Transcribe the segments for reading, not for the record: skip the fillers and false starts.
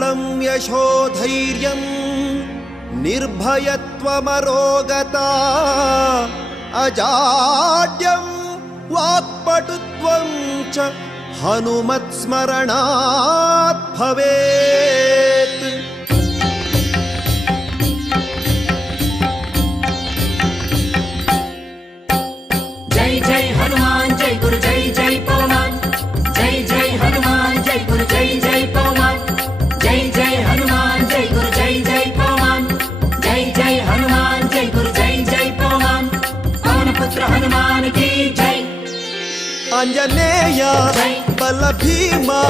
बलं यशो धैर्यं निर्भयत्वमरोगता अजाड्यं वाक्पटुत्वं च हनुमत्स्मरणात् भवेत्। जय जय हनुमान जय गुरु जय जय पवमान, जय जय हनुमान जय गुरु जय जय पवमान, जय जय हनुमान जय गुरु जय जय पवमान, जय जय हनुमान जय गुरु जय जय पवमान। पवन पुत्र हनुमान की जय। आंजनेय बल भीमा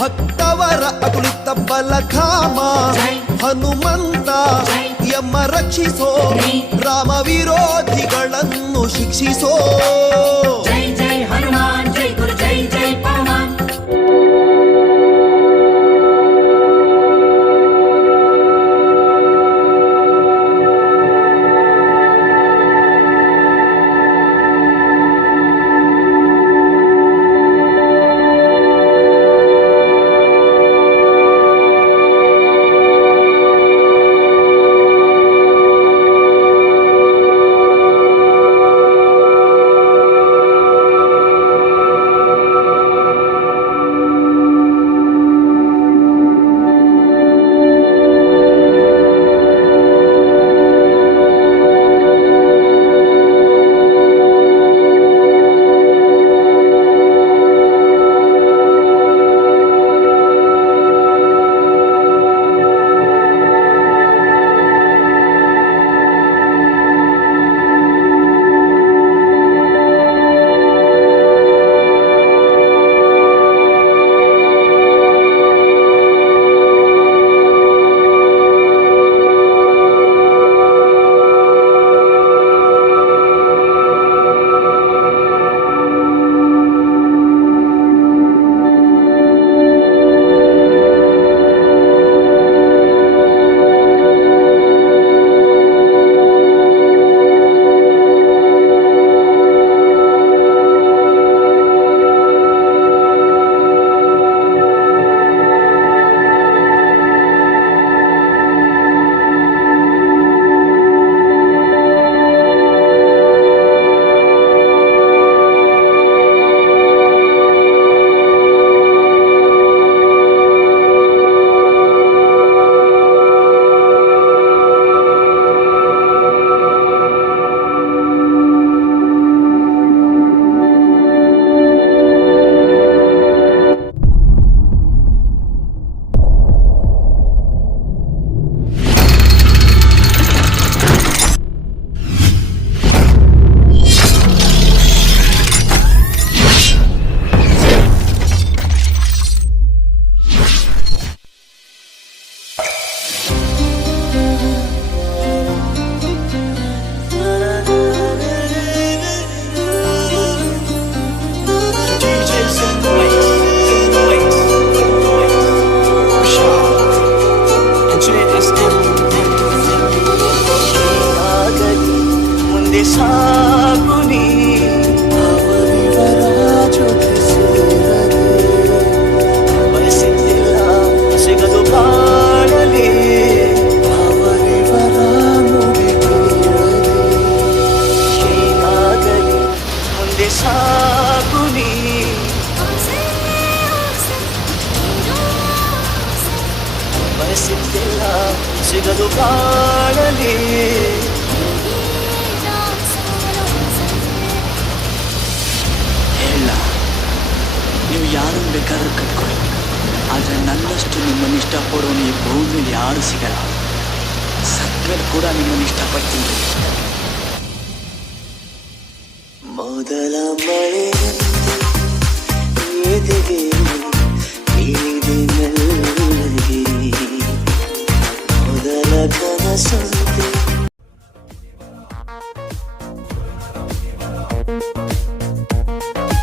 भक्तवर अतुलित बलधाम ಹನುಮಂತ ಯಮ ರಕ್ಷಿಸೋ ರಾಮ ವಿರೋಧಿಗಳನ್ನು ಶಿಕ್ಷಿಸೋ। ಜೈ ಜೈ ಹನುಮಾನ್ ಜೈ ಗುರು ಜೈ ಜೈ ಪವಮಾನ್। ಸಿಗದು ಕಾಣಲಿ ಹೇಳ ನೀವು ಯಾರನ್ನು ಬೇಕಾದ್ರೂ ಕಟ್ಕೊಳ್ಳಿ, ಆದರೆ ನನ್ನಷ್ಟು ನಿಮ್ಮನ್ನು ಇಷ್ಟಪಡೋನು ಈ ಭೂಮಿಯಲ್ಲಿ ಯಾರು ಸಿಗಲ್ಲ. ಸತ್ಮೇಲೆ ಕೂಡ ನಿಮ್ಮನ್ನು ಇಷ್ಟಪಡ್ತೀನಿ. ಮೊದಲ ಮಳೆಯಂತೆ ಎದೆಗೆ ಇಳಿದೆ ಮೆಲ್ಲಗೆ, ಮೊದಲ ಕನಸಂತೆ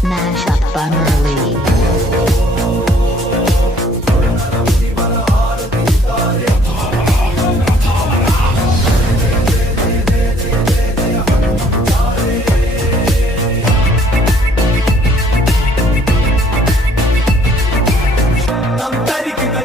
Mashup Bummerly. Tam tariki da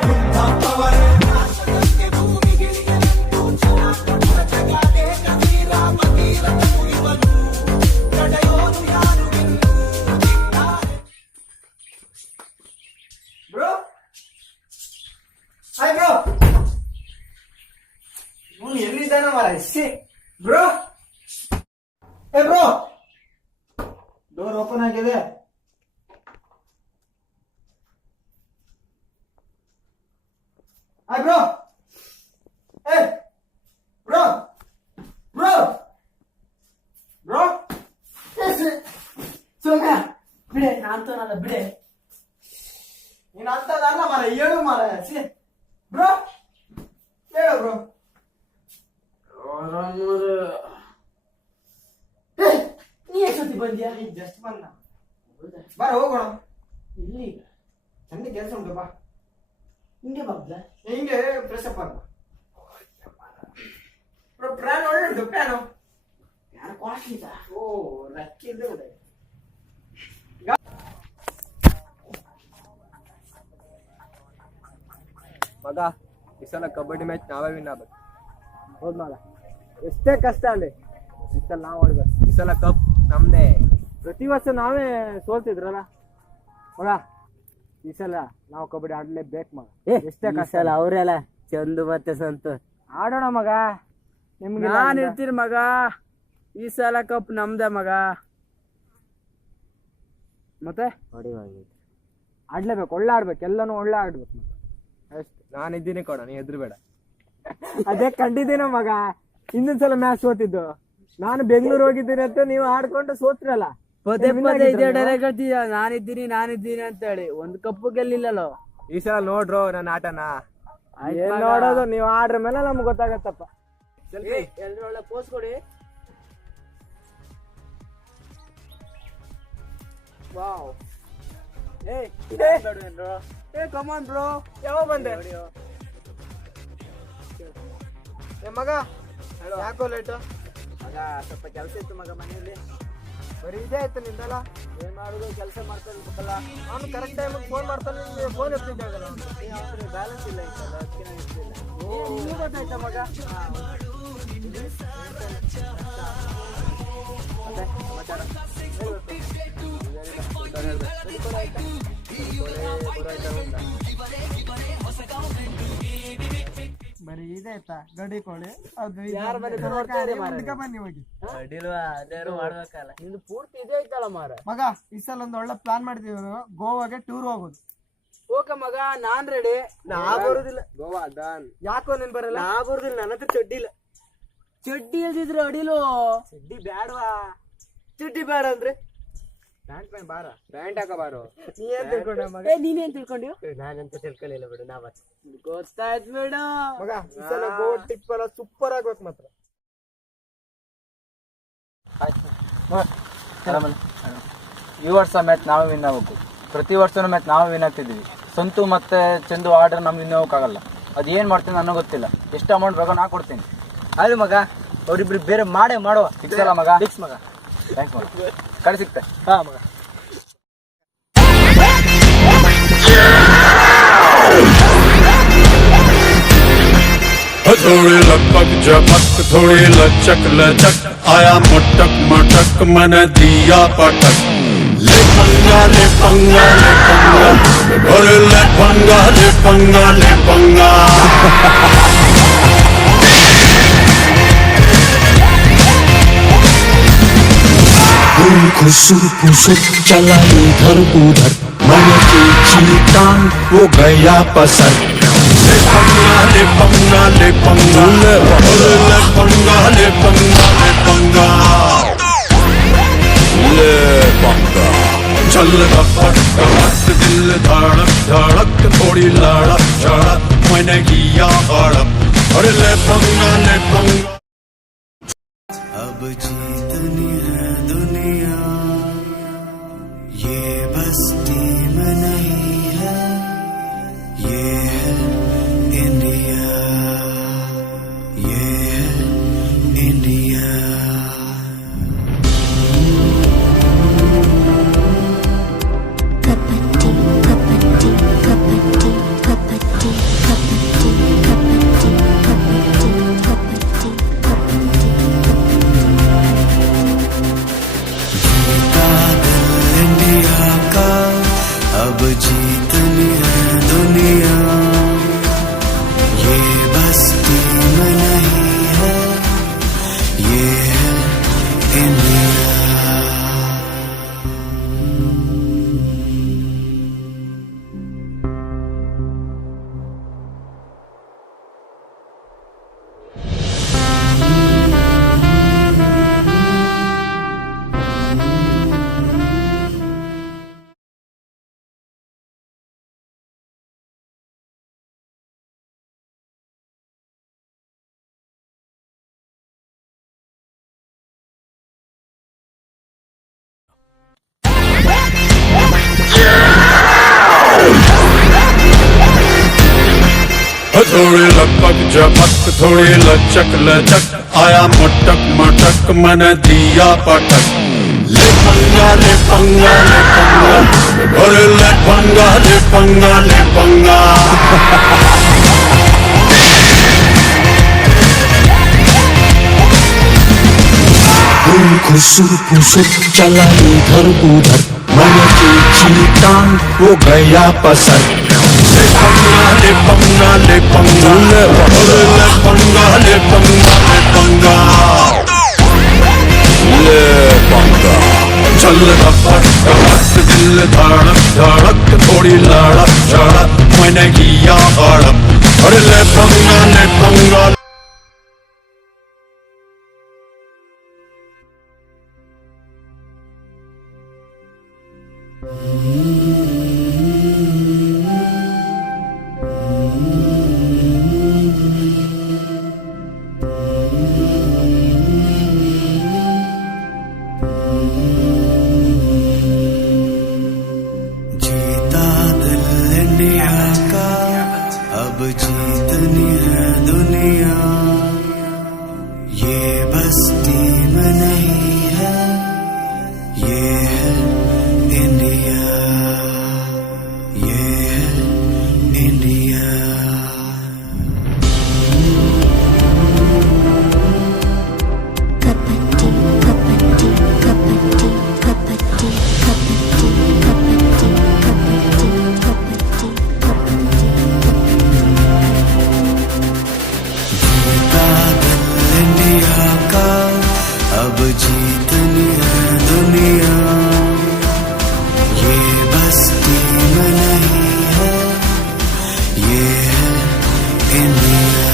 C bro, ಏ ಬ್ರೋ, ಡೋರ್ ಓಪನ್ ಆಗಿದೆ. ಬ್ರೋ, ಏ ಬ್ರೋ, ಬ್ರೋ, ಬ್ರೋ, ಸೋಗ ಬಿಡೆ, ನಾನ್ತನಲ್ಲ ಬಿಡೆ. ನೀನ್ ಅಂತದಲ್ಲ ಮಾರ, ಹೇಳು ಮಾರ. ಸಿ ಬ್ರೋ, ಹೇಳು ಬ್ರೋ. ನೀ ಎಷ್ಟೊತ್ತಿ ಬಂದ್ಯಾ? ಈಗ ಜಸ್ಟ್ ಬಂದ. ಬಾರ ಹೋಗೋಣ. ಇಲ್ಲಿ ಚಂದ ಕೆಲಸ ಉಂಟು, ಬಾ. ಹಿಂಗೆ ಬಾಬ್ಲ, ಹಿಂಗೆ ಫ್ರೆಶ್ ಅಪ್ ಆಗ. ಪ್ಲಾನ್ ಒಳ್ಳೆ ಉಂಟು, ಪ್ಲಾನು. ಯಾರು ಕ್ವಾಟ್ಲಿದ? ಓ, ರಕ್ಕಿದ್ದೆ ಉಂಟು. ಮಗ, ಈ ಸಲ ಕಬಡ್ಡಿ ಮ್ಯಾಚ್ ನಾವೇ ವಿನ್ ಆಗ್ಬೇಕು. ಹೌದ್ ಮಗ, ಎಷ್ಟೇ ಕಷ್ಟ ಅಲ್ಲಿ ಈ ಸಲ ನಾವು ಆಡ್ಬೇಕು. ಈ ಸಲ ಕಪ್ ನಮ್ದೇ. ಪ್ರತಿ ವರ್ಷ ನಾವೇ ಸೋಲ್ತಿದ್ರಲ್ಲ ಮಗ, ಈ ಸಲ ನಾವು ಕಬಡ್ಡಿ ಆಡ್ಲೇಬೇಕು ಮಗ. ಎಷ್ಟೇ ಕಷ್ಟ ಅಲ್ಲ, ಅವರೆಲ್ಲ ಚಂದು ಮತ್ತೆ ಸಂತು ಆಡೋಣ ಮಗ. ನಿಮ್ಗೆ ನಾನು ಇರ್ತೀನಿ ಮಗ. ಈ ಸಲ ಕಪ್ ನಮ್ದೆ ಮಗ. ಮತ್ತೆ ಆಡ್ಲೇಬೇಕು, ಒಳ್ಳೆ ಆಡ್ಬೇಕು, ಎಲ್ಲಾನು ಒಳ್ಳೆ ಆಡ್ಬೇಕು ಮಗ. ಅಷ್ಟು ನಾನಿದ್ದೀನಿ ಕೊಡ, ನೀ ಹೆದ್ರಬೇಡ. ಅದೇ ಕಂಡಿದ್ದೀನ ಮಗ. ಹಿಂದಿನ ಮ್ಯಾಚ್ ಸೋತಿದ್ದು ನಾನು ಬೆಂಗಳೂರು ಹೋಗಿದ್ದೀನಿ ಅಂತ ನೀವು ಆಡ್ಕೊಂಡು ಸೋತ್ರಲ್ಲ. ನಾನಿದ್ದೀನಿ ಅಂತ ಹೇಳಿ ಒಂದು ಕಪ್ಪು ಗೆಲ್ಲಿಲ್ಲೋ. ಈ ಸಲ ನೋಡ್ರೋ ನನ್ನ ಆಟನ. ಏನ್ ನೋಡೋದು, ನೀವು ಆಡ್ರ ಮೇಲೆ ನಮ್ಗೆ ಗೊತ್ತಾಗತ್ತಪ್ಪ. ಎಲ್ರು ಒಳ್ಳೆ ಪೋಸ್ ಕೊಡಿ. ವಾವ್, ಏ ಕಮಾನ್ ಬ್ರೋ, ಯಾವ ಬಂದೆ ಮಗ? ಯಾಕೋ ಲೇಟು ಮಗ? ಸ್ವಲ್ಪ ಕೆಲಸ ಇತ್ತು ಮಗ ಮನೆಯಲ್ಲಿ. ಬರೀ ಇದೇ ಆಯ್ತು ನಿಂದಲ್ಲ. ಏನ್ ಮಾಡುದು, ಕೆಲಸ ಮಾಡ್ತಾನಿರ್ಬೇಕಲ್ಲ. ಅವನು ಕರೆಕ್ಟ್ ಟೈಮಿಗೆ ಫೋನ್ ಮಾಡ್ತಾನೆ, ಫೋನ್ ಎತ್ತಿದ್ದಾಗಲ್ಲ. ಬ್ಯಾಲೆನ್ಸ್ ಇಲ್ಲ ಇತ್ತಲ್ಲ, ಅದಕ್ಕೆ ನಾನು ಇರ್ತಿಲ್ಲ. ನೀವು ಗೊತ್ತಾಯ್ತಾ ಮಗ? ಮತ್ತೆ ಸಮಾಚಾರ ಬರೀ ಇದೆ ಆಯ್ತಾ? ಗಡಿ ಕೋಳಿ ಅದು ಬನ್ನಿ ಹೋಗಿ. ನಿಂದು ಪೂರ್ತಿ ಇದೆ ಐತಲ್ಲ ಮಾರ ಮಗ. ಈ ಸಲ ಒಂದು ಒಳ್ಳೆ ಪ್ಲಾನ್ ಮಾಡಿದೀವಿ, ಗೋವಾಗೆ ಟೂರ್ ಹೋಗೋದು. ಓಕೆ ಮಗ, ನಾನ್ ರೆಡಿ. ನಾ ಬರುದಿಲ್ಲ ಗೋವಾ. ಡನ್. ಯಾಕೋ ನೀನ್ ಬರಲ್ಲ? ನಾ ಬರುದಿಲ್ಲ, ನನ್ನ ಹತ್ರ ಚಡ್ಡಿ ಇಲ್ಲ. ಚಡ್ಡಿ ಇಲ್ದಿದ್ರೆ ಅಡಿಲು. ಚಡ್ಡಿ ಬ್ಯಾಡವಾ? ಚಡ್ಡಿ ಬೇಡ ಅಂದ್ರೆ ಪ್ಯಾಂಟ್ ಪ್ಯಾಂಟ್ ಬಾರ, ಪ್ಯಾಂಟ್ ಹಾಕ ಬಾರೋ. ನೀ ಏನ್ ತಿಳ್ಕೊಂಡ ಮಗ? ನೀನೇನ್ ತಿಳ್ಕೊಂಡ್ಯೋ? ನಾನಂತ ತಿಳ್ಕೊಳ್ಳಿಲ್ಲ ಬಿಡು. ನಾವ್ ಗೊತ್ತಾಯ್ತು ಬೇಡ ಮಗ. ಈ ಸಲ ಗೋವಾ ಟ್ರಿಪ್ ಎಲ್ಲ ಸೂಪರ್ ಆಗ್ಬೇಕು ಮಾತ್ರ. ಈ ವರ್ಷ ಮ್ಯಾಚ್ ನಾವೇ ವಿನ್ ಆಗ್ಬೇಕು. ಪ್ರತಿ ವರ್ಷನೂ ಮ್ಯಾಚ್ ನಾವೇ ವಿನ್ ಆಗ್ತಿದ್ದೀವಿ. ಸಂತು ಮತ್ತೆ ಚಂದು ಆರ್ಡರ್ ನಮ್ಗೆ ವಿನ್ ಹೋಗೋಕ್ಕಾಗಲ್ಲ. ಅದು ಏನು ಮಾಡ್ತೀನಿ ನನಗೆ ಗೊತ್ತಿಲ್ಲ. ಎಷ್ಟು ಅಮೌಂಟ್ ಬೇಕಾ ನಾ ಕೊಡ್ತೀನಿ. ಅದು ಮಗ, ಅವ್ರಿಬ್ರು ಬೇರೆ ಮಾಡೇ ಮಾಡುವ. ಫಿಕ್ಸ್ ಅಲ್ಲ ಮಗ? ಫಿಕ್ಸ್ ಮಗ. ಥ್ಯಾಂಕ್ಸ್ ಮಗ, ಕಡೆ ಸಿಗ್ತೆ. ಹಾ ಮಗ. थोड़ी लपक झपक थोड़ी लचक लचक आया मटक मटक मन दिया पटक ले पंगा ले पंगा ले पंगा अरे ले पंगा ले पंगा ले पंगा खुसुर खुसुर चला इधर उधर मन की चीता वो गया पसर ले पंगा ले पंगा ले पंगा ले पंगा ले पंगा ले पंगा ले पंगा चल रपट रपट दिल धड़क धड़क थोड़ी लड़क झड़क मैंने किया हड़प अरे ले पंगा ले पंगा। अब जीतनी है दुनिया ये बस्ती में नहीं है, ये है इंडिया, ये है इंडिया। कबड्डी कबड्डी कबड्डी कबड्डी कबड्डी कबड्डी कबड्डी इंडिया का अब जीतनी है दुनिया ये बस्ती में नहीं है, थोड़ी लपक झपक थोड़ी लचक लचक आया मटक मटक मन दिया पटक ले पंगा ले पंगा ले पंगा अरे ले पंगा ले पंगा ले पंगा खुसुर फुसुर चला इधर उधर मन की चीतान वो गया पसर ले पंगा ले पंगा ले पंगा ले पंगा ले पंगा ले पंगा ले पंगा चल रपट रपट दिल धड़क धड़क थोड़ी लड़क झड़क मैंने किया हड़प अरे ले पंगा ले पंगा जीता दिल इंडिया का अब जीतनी है दुनिया ये बस्ती में नहीं है ये है इंडिया ये है India Kapatti, kapatti, kapatti, kapatti, kapatti, kapatti, kapatti, kapatti, जीता दिल इंडिया का अब जीतनी है दुनिया ये बस्ती में नहीं है ये है इंडिया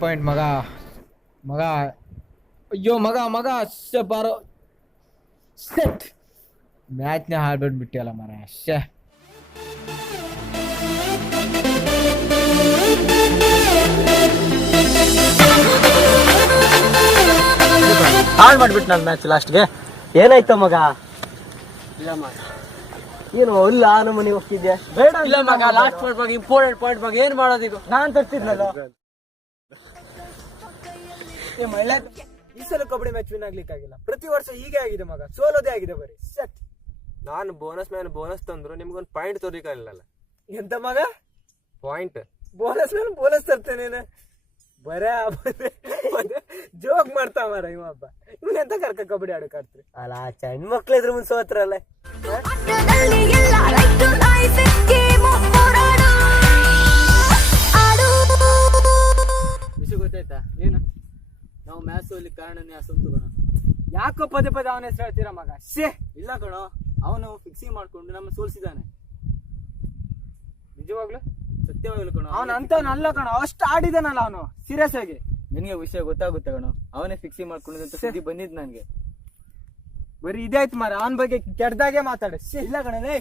ಪಾಯಿಂಟ್ ಮಗ ಮಗ ಅಯ್ಯೋ ಮಗ ಮಗ ಬಾರೋ ಸೆಟ್ ಮ್ಯಾಚ್ನ ಹಾಳ್ಬಿಟ್ಬಿಟ್ಟಿಯಲ್ಲ ಮರ ಶೇ ಹಾಳು ಮಾಡ್ಬಿಟ್ಟು ನನ್ನ ಮ್ಯಾಚ್ ಲಾಸ್ಟ್ಗೆ ಏನಾಯ್ತ ಮಗ ಏನು ಇಲ್ಲ ನಮ್ಮ ಮನೆಗೆ ಹೋಗ್ತಿದ್ಯಾ ಬೇಡ ಇಲ್ಲ ಮಗ ಲಾಸ್ಟ್ ಪಾಯಿಂಟ್ ಬಗ್ಗೆ ಇಂಪಾರ್ಟೆಂಟ್ ಪಾಯಿಂಟ್ ಬಗ್ಗೆ ಏನ್ ಮಾಡೋದಿದು ನಾನ್ ತರ್ತಿದ್ನಲ್ಲ ಈ ಸಲ ಕಬಡ್ಡಿ ಮ್ಯಾಚ್ ವಿನ್ ಆಗ್ಲಿಕ್ಕಾಗಿಲ್ಲ ಪ್ರತಿ ವರ್ಷ ಹೀಗೆ ಆಗಿದೆ ಮಗ ಸೋಲೋದೇ ಆಗಿದೆ ಬರೀ ಸೆಟ್ ನಾನು ಬೋನಸ್ ಮ್ಯಾನ್ ಬೋನಸ್ ತಂದ್ರು ನಿಮ್ಗೊಂದು ಪಾಯಿಂಟ್ ತೋರಿಕಾಗಲ್ಲ ಎಂತ ಮಗ ಪಾಯಿಂಟ್ ಬೋನಸ್ ಮೇಲೆ ಬೋನಸ್ ತರ್ತೇನೆ ಬರ ಜೋಕ್ ಮಾಡ್ತಾ ಮಾರ ಇವಬ್ಬ ಇವನ್ ಎಂತ ಕರ್ಕ ಕಬಡ್ಡಿ ಆಡಕ್ ಆಡ್ತ್ರಿ ಅಲ್ಲ ಚಂಡ್ ಮಕ್ಳು ಇದ್ರ ಮುಂದೆ ಸೋತ್ರಲ್ಲ ವಿಷಯ ಗೊತ್ತಾಯ್ತಾ ಏನು ನಾವು ಮ್ಯಾಚ್ ಸೋಲಿಕ್ಕೆ ಕಾರಣನೇ ಆ ಸಂತು ಕಣ ಯಾಕೋ ಪದೇ ಪದೇ ಅವನ ಹೆಸರು ಹೇಳ್ತೀರಾ ಮಗ ಶೇ ಇಲ್ಲ ಕಣೋ ಅವನು ಫಿಕ್ಸಿಂಗ್ ಮಾಡ್ಕೊಂಡು ನಮ್ಮ ಸೋಲ್ಸಿದ್ದಾನೆ ನಿಜವಾಗ್ಲು ಸತ್ಯವಾಗ್ಲು ಕಣೋ ಅವನ ಅಂತವನಲ್ಲ ಕಣ ಅಷ್ಟು ಆಡಿದಾನಲ್ಲ ಅವನು ಸೀರಿಯಸ್ ಆಗಿ ನಿನಗೆ ವಿಷಯ ಗೊತ್ತಾಗುತ್ತೆ ಕಣೋ ಅವನೇ ಫಿಕ್ಸಿಂಗ್ ಮಾಡ್ಕೊಂಡಿದ್ದಂತ ಸುದ್ದಿ ಬಂದಿದ್ ನನಗೆ ಬರೀ ಇದಾಯ್ತು ಮಾರ ಅವನ ಬಗ್ಗೆ ಕೆಟ್ಟದಾಗೆ ಮಾತಾಡ ಇಲ್ಲ ಕಣಲೇ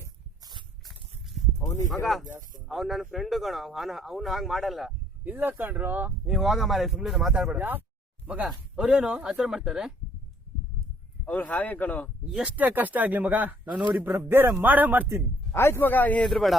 ಮಗ ಅವ್ನು ನನ್ನ ಫ್ರೆಂಡ್ ಕಣ ಅವ್ನು ಹಾಗೆ ಮಾಡಲ್ಲ ಇಲ್ಲ ಕಣ್ರೋ ನೀವ್ ಹೋಗ ಮಾರ ಸುಮ್ನೆ ಮಾತಾಡ್ಬೇಡ ಮಗ ಅವ್ರೇನು ಆತರ ಮಾಡ್ತಾರೆ ಅವ್ರು ಹಾಗೆ ಕಣೋ ಎಷ್ಟೇ ಕಷ್ಟ ಆಗ್ಲಿ ಮಗ ನಾನು ನೋಡಿ ಬೇರೆ ಮಾಡೇ ಮಾಡ್ತೀನಿ ಆಯ್ತು ಮಗ ನೀ ಎದ್ರು ಬೇಡ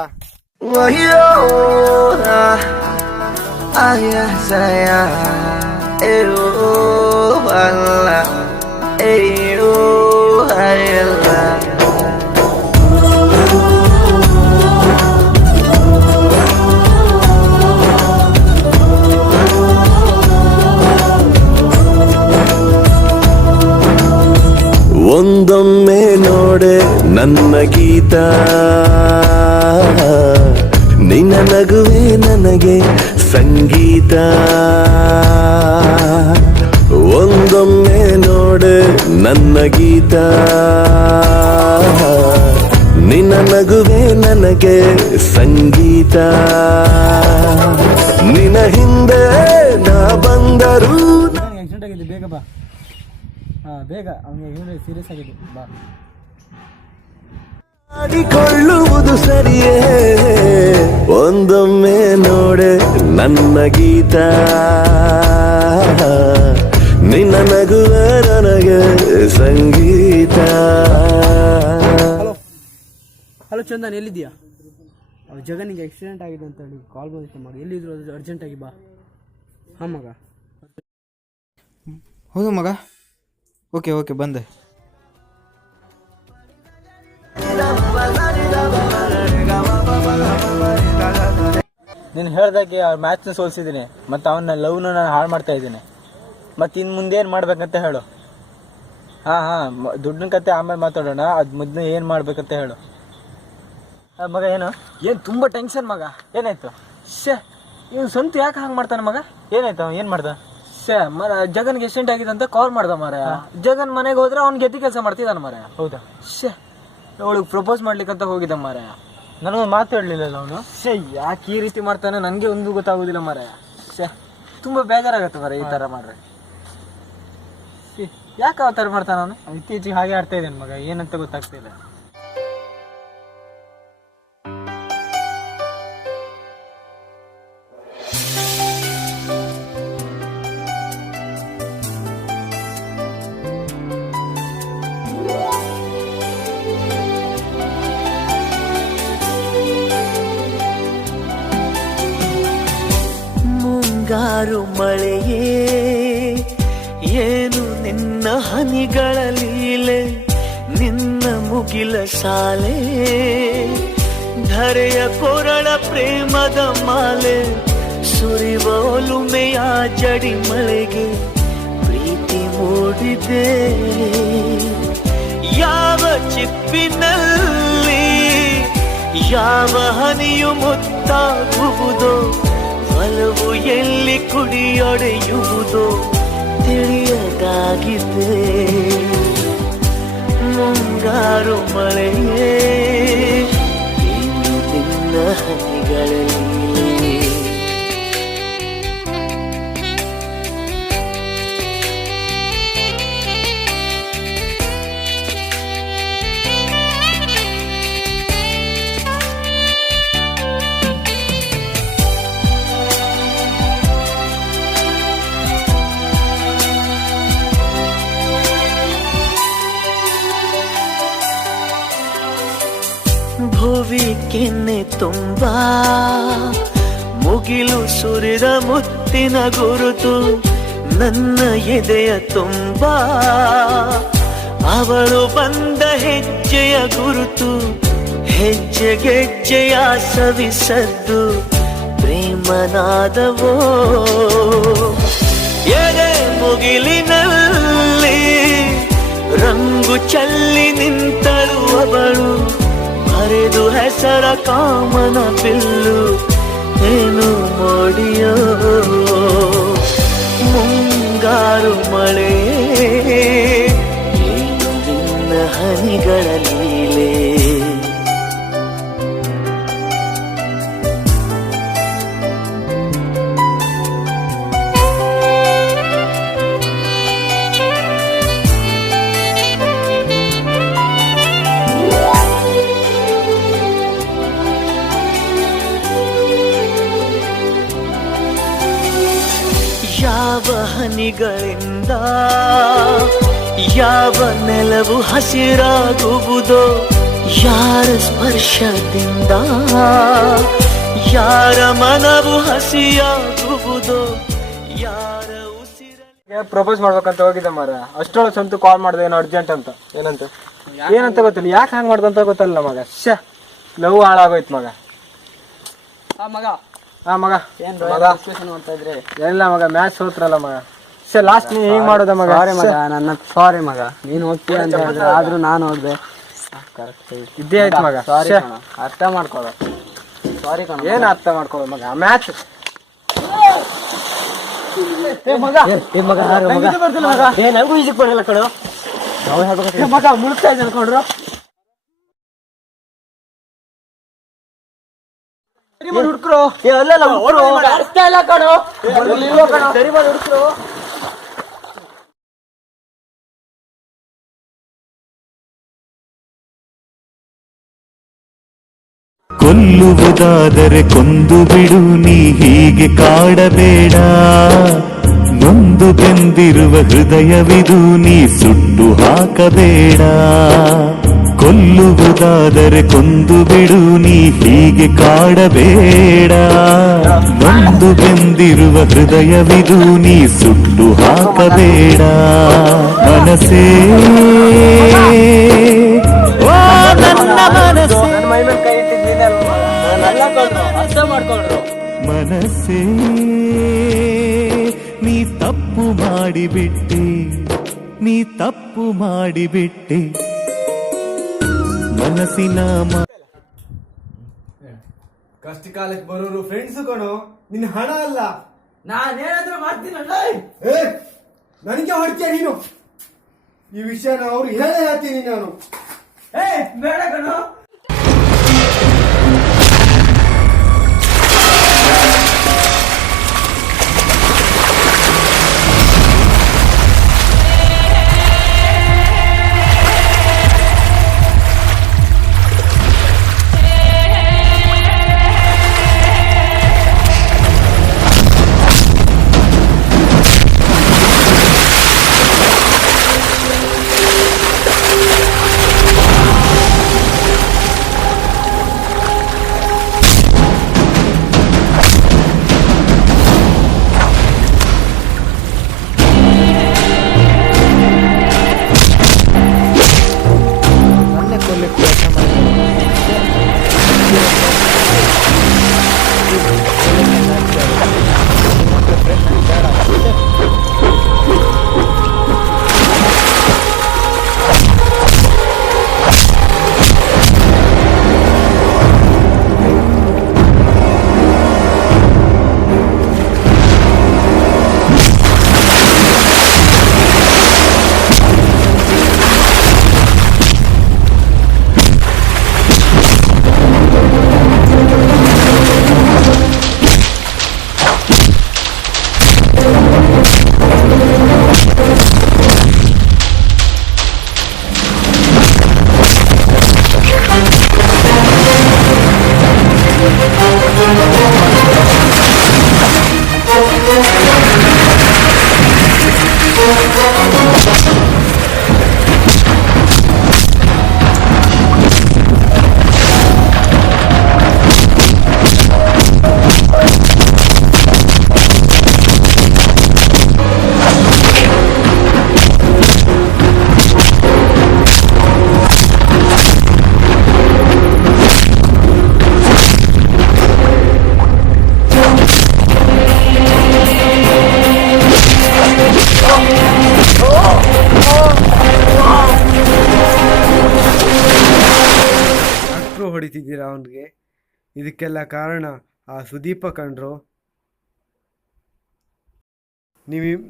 ಒಂದೊಮ್ಮೆ ನೋಡೆ ನನ್ನ ಗೀತ ನಿನ್ನ ನಗುವೆ ನನಗೆ ಸಂಗೀತ ಒಂದೊಮ್ಮೆ ನೋಡೆ ನನ್ನ ಗೀತ ನಿನ್ನ ನಗುವೆ ನನಗೆ ಸಂಗೀತ ನಿನ್ನ ಹಿಂದೆ ನಾ ಬಂದರು ಆಕ್ಸಿಡೆಂಟ್ ಆಗಿದೆ ಬೇಗ ಬಾ ಹಾ ಬೇಗ ಅವ್ನಿಗೆ ಸೀರಿಯಸ್ ಆಗಿದೆ ಬಾ ಮಾಡಿಕೊಳ್ಳುವುದು ಸರಿಯೇ ಒಂದೊಮ್ಮೆ ನೋಡೆ ನನ್ನ ಗೀತ ನಿನ್ನ ನಗುವ ನನಗೆ ಸಂಗೀತ. ಹಲೋ ಚಂದನ್, ಎಲ್ಲಿದ್ಯಾ? ಜಗನಿಗೆ ಆಕ್ಸಿಡೆಂಟ್ ಆಗಿದೆ ಅಂತ ಹೇಳಿ ಕಾಲ್ ಬಂದಿತ್ತು ಮಗ. ಎಲ್ಲಿದ್ರು ಅದು ಅರ್ಜೆಂಟಾಗಿ ಬಾ. ಹಾಂ ಮಗ. ಹೌದು ಮಗ. ಓಕೆ ಓಕೆ ಬಂದೆ. ನೀನು ಹೇಳ್ದಾಗೆ ಅವ್ರ ಮ್ಯಾಚ್ನ ಸೋಲ್ಸಿದ್ದೀನಿ, ಮತ್ತು ಅವನ ಲವ್ನು ನಾನು ಹಾಳು ಮಾಡ್ತಾ ಇದ್ದೀನಿ. ಮತ್ತು ಇನ್ನು ಮುಂದೆ ಏನು ಮಾಡ್ಬೇಕಂತ ಹೇಳು. ಹಾಂ ದುಡ್ಡಿನ ಕತೆ ಆಮೇಲೆ ಮಾತಾಡೋಣ, ಅದು ಮೊದಲು ಏನು ಮಾಡ್ಬೇಕಂತ ಹೇಳು. ಮಗ ಏನು ತುಂಬ ಟೆನ್ಷನ್ ಮಗ. ಏನಾಯ್ತು? ಇವ್ನು ಸ್ವಂತ ಯಾಕೆ ಹಂಗೆ ಮಾಡ್ತಾನೆ ಮಗ? ಏನಾಯ್ತು? ಏನು ಮಾಡ್ದ? ಜಗನ್ಗೆ ಎಕ್ಸಿಡೆಂಟ್ ಆಗಿದೆ ಅಂತ ಕಾಲ್ ಮಾಡ್ದ ಮಾರಾಯ. ಜಗನ್ ಮನೆಗೆ ಹೋದ್ರೆ ಅವ್ನಿಗೆ ಗೆದ್ದಿ ಕೆಲಸ ಮಾಡ್ತಿದ್ದಾನೆ ಮಾರಾಯ. ಹೌದಾ? ಅವಳಿಗೆ ಪ್ರಪೋಸ್ ಮಾಡ್ಲಿಕ್ಕಂತ ಹೋಗಿದ್ದ ಮಾರಾಯ. ನನಗೊಂದು ಮಾತು ಹೇಳಲಿಲ್ಲ ಅವನು. ಯಾಕೆ ಈ ರೀತಿ ಮಾಡ್ತಾನೆ ನನಗೆ ಒಂದು ಗೊತ್ತಾಗೋದಿಲ್ಲ ಮಾರಾಯ. ತುಂಬ ಬೇಜಾರಾಗತ್ತೆ ಮಾರಾಯ ಈ ಥರ ಮಾಡ್ರೆ. ಯಾಕೆ ಆ ಥರ ಮಾಡ್ತಾನೆ ಅವನು? ಇತ್ತೀಚೆಗೆ ಹಾಗೆ ಆಡ್ತಾ ಇದ್ದೇನೆ ಮಗ, ಏನಂತ ಗೊತ್ತಾಗ್ತಿಲ್ಲ. ಮುಂಗಾರು ಮಳೆಯೇ ಏನು ನಿನ್ನ ಹನಿಗಳ ಲೀಲೆ, ನಿನ್ನ ಮುಗಿಲ ಸಾಲೆ ಧರೆಯ ಕೊರಳ ಪ್ರೇಮದ ಮಾಲೆ, ಸುರಿವ ಒಲುಮೆಯ ಜಡಿ ಮಳೆಗೆ ಪ್ರೀತಿ ಮೂಡಿದೆ. ಯಾವ ಚಿಪ್ಪಿನಲ್ಲಿ ಯಾವ ಹನಿಯು ಮುತ್ತಾಗುವುದೋ, ಒಲವು ಎಲ್ಲಿ ಕುಡಿಯೊಡೆಯುವುದೋ ತಿಳಿಯದಾಗಿದೆ. ಮುಂಗಾರು ಮಳೆಯೇ ಇನ್ನು ನಿನ್ನ ಹನಿಗಳಲ್ಲಿ. ಭುವಿ ಕೆನ್ನೆ ತುಂಬಾ ಮುಗಿಲು ಸುರಿದ ಮುತ್ತಿನ ಗುರುತು, ನನ್ನ ಎದೆಯ ತುಂಬಾ ಅವಳು ಬಂದ ಹೆಜ್ಜೆಯ ಗುರುತು, ಹೆಜ್ಜೆ ಗೆಜ್ಜೆಯ ಸವಿಸದ್ದು ಪ್ರೇಮನಾದವೋ. ಎದೆ ಮುಗಿಲಿನಲ್ಲಿ ರಂಗು ಚಲ್ಲಿ ನಿಂತಳು ಅವಳು, ಹರಿದು ಹೆಸರ ಕಾಮನ ಬಿಲ್ಲು ಏನು ಮೋಡಿಯೋ. ಮುಂಗಾರು ಮಳೆ ಏನು ನಿನ್ನ ಹನಿಗಳ ಲೀಲೆ. ಯಾವ ಹನಿಗಳಿಂದ ಯಾವ ನೆಲವು ಹಸಿರಾಗುವುದೋ, ಯಾರ ಸ್ಪರ್ಶದಿಂದ ಯಾರ ಮನವು ಹಸಿಯಾಗುವುದೋ, ಯಾರ ಉಸಿರ. ಪ್ರಪೋಸ್ ಮಾಡ್ಬೇಕಂತ ಹೋಗಿದ್ದೆ ಮಾರ, ಅಷ್ಟೊಳಗೆ ಸ್ವಂತ ಕಾಲ್ ಮಾಡಿದೆ ಏನೋ ಅರ್ಜೆಂಟ್ ಅಂತ. ಏನಂತ ಗೊತ್ತಿಲ್ಲ, ಯಾಕೆ ಹಂಗೆ ಮಾಡ್ದಂತ ಗೊತ್ತಲ್ಲ ಮಗ. ಲವ್ ಹಾಳಾಗೋಯ್ತು ಮಗ. ಮಗ ಎಲ್ಲ ಮಗ ಮ್ಯಾಚ್ ಸೋತ್ರಲ್ಲ ಮಗ. ಲಾಸ್ಟ್ ನೀನ್ ಹಿಂಗ್ ಮಾಡೋದ ಮಗ. ನನ್ನ ಸಾರಿ ಮಗ, ನೀನು ಹೋಗ್ತೀಯ ಅಂತ ಹೇಳಿದ್ರೆ ಆದ್ರೂ ನಾನು ಹೋದೆ. ಇದ್ದೇ ಆಯ್ತು ಮಗ. ಅರ್ಥ ಮಾಡ್ಕೊಳ್ಳೋ. ಸಾರಿ ಕಣ. ಏನ್ ಅರ್ಥ ಮಾಡ್ಕೊಳ್ಳೋ ಮಗ. ಮ್ಯಾಚ್ ನನಗೂ ಈಜಿಕ್ ಬರಲ್ಲ ಕಣೋ. ಮಗ ಮುಳುಗ್ತಾ ಇದ್ದೆ ಅನ್ಕೊಂಡ್ರು. ಹುಡುಕ್ರು ಅರ್ಥ ಇಲ್ಲ ಕಣೋ. ಕೊಲ್ಲುವುದಾದರೆ ಕೊಂದು ಬಿಡು ನೀ ಹೀಗೆ ಕಾಡಬೇಡ ನೊಂದು ಬೆಂದಿರುವ ಹೃದಯವಿದು ನೀ ಸುಟ್ಟು ಹಾಕಬೇಡ ಕೊಲ್ಲುವುದಾದರೆ ಕೊಂದು ಬಿಡು ನೀ ಹೀಗೆ ಕಾಡಬೇಡ ನೊಂದು ಬೆಂದಿರುವ ಹೃದಯವಿದು ನೀ ಸುಟ್ಟು ಹಾಕಬೇಡ ಮನಸ್ಸೇ ಓ ನನ್ನ ಮನಸ್ಸೇ ಮೈ ಮೇಲೆ ಕೈ ಇಟ್ಟಿದ್ದೀನಿ ಅರ್ಥ ಮಾಡ್ಕೊಂಡ್ರು ಮನಸ್ಸೇ ನೀ ತಪ್ಪು ಮಾಡಿಬಿಟ್ಟೆ ನೀ ತಪ್ಪು ಮಾಡಿಬಿಟ್ಟೆ ಮನಸ್ಸಿನ ಕಷ್ಟ ಕಾಲಕ್ಕೆ ಬರೋರು ಫ್ರೆಂಡ್ಸ್ ಕಣೋ, ನಿನ್ನ ಹಣ ಅಲ್ಲ. ನಾನೇನಾದ್ರೂ ಮಾಡ್ತೀನಲ್ಲ, ನನಗೆ ಹೊಡ್ತೀಯ ನೀನು. ಈ ವಿಷಯನ ಅವ್ರು ಹೇಳೇ ಹೇಳ್ತೀನಿ ನಾನು. ಬೇಡ ಕಣೋ. ಹೊಡಿತಿದ್ದೀರಾ ಅವನಿಗೆ? ಇದಕ್ಕೆಲ್ಲ ಕಾರಣ ಆ ಸುದೀಪ ಕಣ್ರು.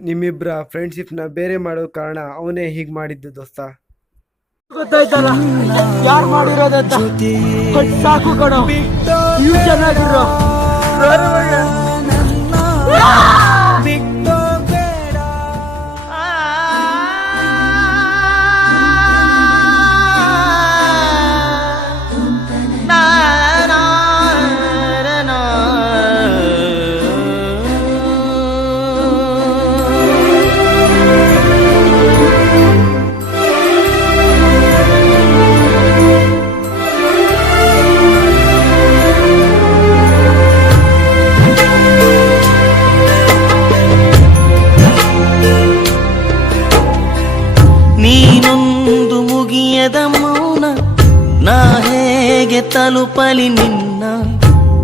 ನಿಮ್ಮಿಬ್ಬರ ಫ್ರೆಂಡ್ಶಿಪ್ನ ಬೇರೆ ಮಾಡೋ ಕಾರಣ ಅವನೇ ಹೀಗೆ ಮಾಡಿದ್ದು ದೋಸ್ತ. ಗೊತ್ತಾಯ್ತಲ್ಲ ಯಾರು ಮಾಡಿರೋದಂತ. ಸಾಕು ಕಣೋ, ನೀವು ಚೆನ್ನಾಗಿರೋ. ನೀನೊಂದು ಮುಗಿಯದ ಮೌನ ನಾ ಹೇಗೆ ತಲುಪಲಿ ನಿನ್ನ,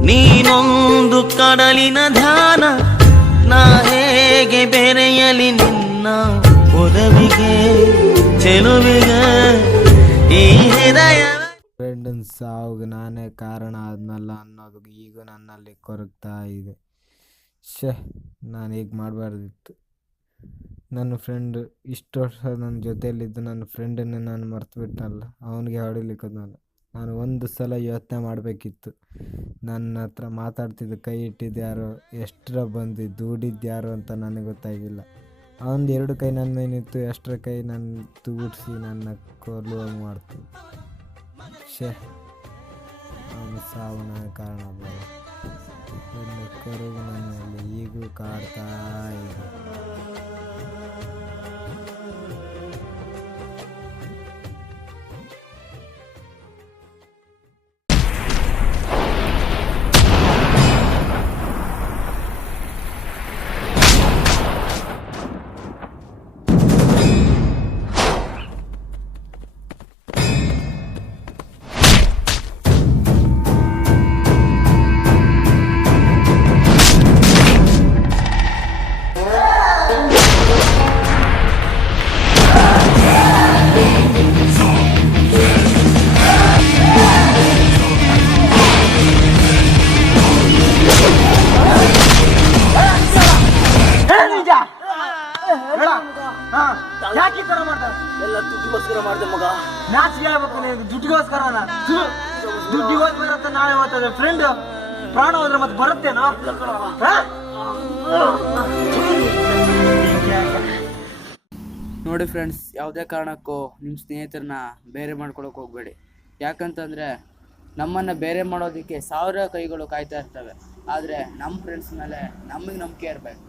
ನೀನೊಂದು ಕಡಲಿನ ಧ್ಯಾನ ನಾ ಹೇಗೆ ಬೆರೆಯಲಿ ನಿನ್ನ ಒದವಿಗೆ ಚೆಲುವಿಗೆ ಈ ಹೃದಯ. ಫ್ರೆಂಡನ್ ಸಾವುಗೆ ನಾನೇ ಕಾರಣ ಆದ್ನಲ್ಲ ಅನ್ನೋದು ಈಗ ನನ್ನಲ್ಲಿ ಕೊರಗ್ತಾ ಇದೆ. ನಾನು ಹೀಗೆ ಮಾಡಬಾರ್ದಿತ್ತು. ನನ್ನ ಫ್ರೆಂಡ್ ಇಷ್ಟು ವರ್ಷ ನನ್ನ ಜೊತೆಯಲ್ಲಿದ್ದು ನನ್ನ ಫ್ರೆಂಡನ್ನೇ ನಾನು ಮರ್ತುಬಿಟ್ಟನಲ್ಲ, ಅವನಿಗೆ ಹೊಡಿಲಿಕ್ಕದಲ್ಲ. ನಾನು ಒಂದು ಸಲ ಯೋಚನೆ ಮಾಡಬೇಕಿತ್ತು. ನನ್ನ ಹತ್ರ ಮಾತಾಡ್ತಿದ್ದು ಕೈ ಇಟ್ಟಿದ್ಯಾರೋ, ಎಷ್ಟರ ಬಂದು ದೂಡಿದ್ಯಾರೋ ಅಂತ ನನಗೆ ಗೊತ್ತಾಗಿಲ್ಲ. ಅವನದು 2 ಕೈ ನನ್ನ ಮೇಲಿತ್ತು, ಎಷ್ಟರ ಕೈ ನನ್ನ ತೂಗಿಸಿ ನನ್ನ ಕೊಲ್ಲುವಂಗೆ ಮಾಡ್ತು. ಅವನ ಸಾವು ನನ್ನ ಕಾರಣ ಬೇಡ. ಒಂದು ಕರುವು ನನ್ನಲ್ಲಿ ಈಗೂ ಕಾಡ್ತಾ ಇದೆ. ಯಾಕೆ ಈ ತರ ಮಾಡ್ತಾರೆ? ಎಲ್ಲ ದುಡ್ಡಿಗೋಸ್ಕರ ಮಾಡಿದೆ ಮಗ. ನಾಚಿಕೆ ಆಗ್ಬೇಕು ನಿನಗೆ. ದುಡ್ಡಿಗೋಸ್ಕರನ? ದುಡ್ಡಿಗೋಸ್ಕರ ಅಂತ ನಾಳೆ ಹೋಗ್ತದೆ ಫ್ರೆಂಡ್ ಪ್ರಾಣ ಹೋದ್ರೆ ಮತ್ತೆ ಬರುತ್ತೇನೋ? ನೋಡಿ ಫ್ರೆಂಡ್ಸ್, ಯಾವುದೇ ಕಾರಣಕ್ಕೂ ನಿಮ್ಮ ಸ್ನೇಹಿತರನ್ನ ಬೇರೆ ಮಾಡ್ಕೊಳಕ್ಕೆ ಹೋಗಬೇಡಿ. ಯಾಕಂತಂದರೆ ನಮ್ಮನ್ನು ಬೇರೆ ಮಾಡೋದಕ್ಕೆ 1000 ಕೈಗಳು ಕಾಯ್ತಾ ಇರ್ತವೆ. ಆದರೆ ನಮ್ಮ ಫ್ರೆಂಡ್ಸ್ ಮೇಲೆ ನಮಗೆ ನಂಬಿಕೆ ಇರಬೇಕು.